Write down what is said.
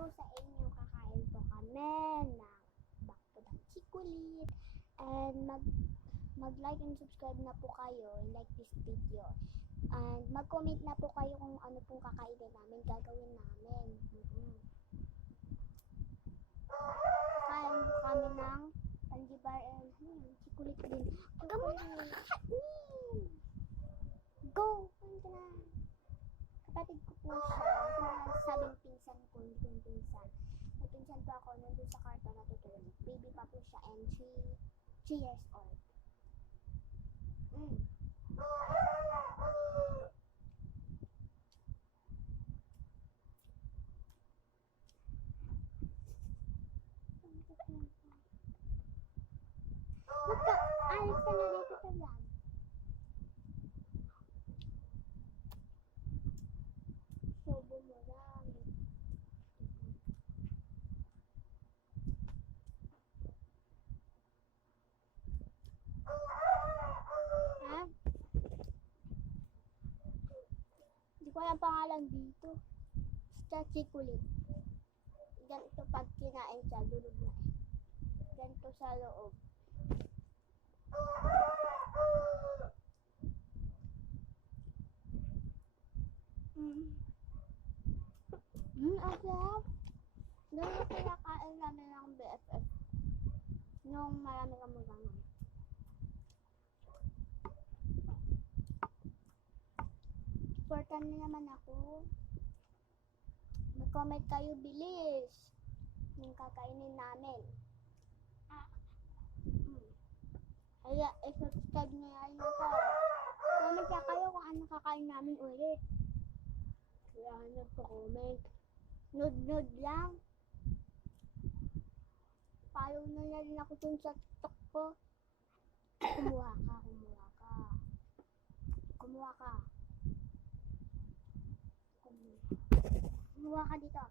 Hello sa inyo, kakain po kami ng bakto ng chikulit. And mag-like and subscribe na po kayo and like this video. And mag-comment na po kayo kung ano pong kakainin namin, gagawin namin. Kain po kami ng pandibar and chikulit din. Go! Kapatid ko po siya. Sabing pinsan ko, hindi kong pinsan. May pinsan po ako nandun sa karton natutulog. Baby pa po siya and 3 years old. Alis ka na dito sa vlog. Sobo mo lang. Ha? Hindi ko alam pangalan dito. Basta chikulit. Ganito pag kinain siya, dulog na eh. Ganito sa loob. Asap. Ganito pinakain namin ng BFF. Nung marami kami ganun. Supportan niyo naman ako. Mag-comment kayo, bilis. Yung kakainin namin. Kaya, i-subscribe niyo yan ako. Comment ka kayo kung ano kakain namin ulit. Kaya nagpo-comment. Nood lang. Follow na rin ako dun sa TikTok ko. Kumuha ka dito.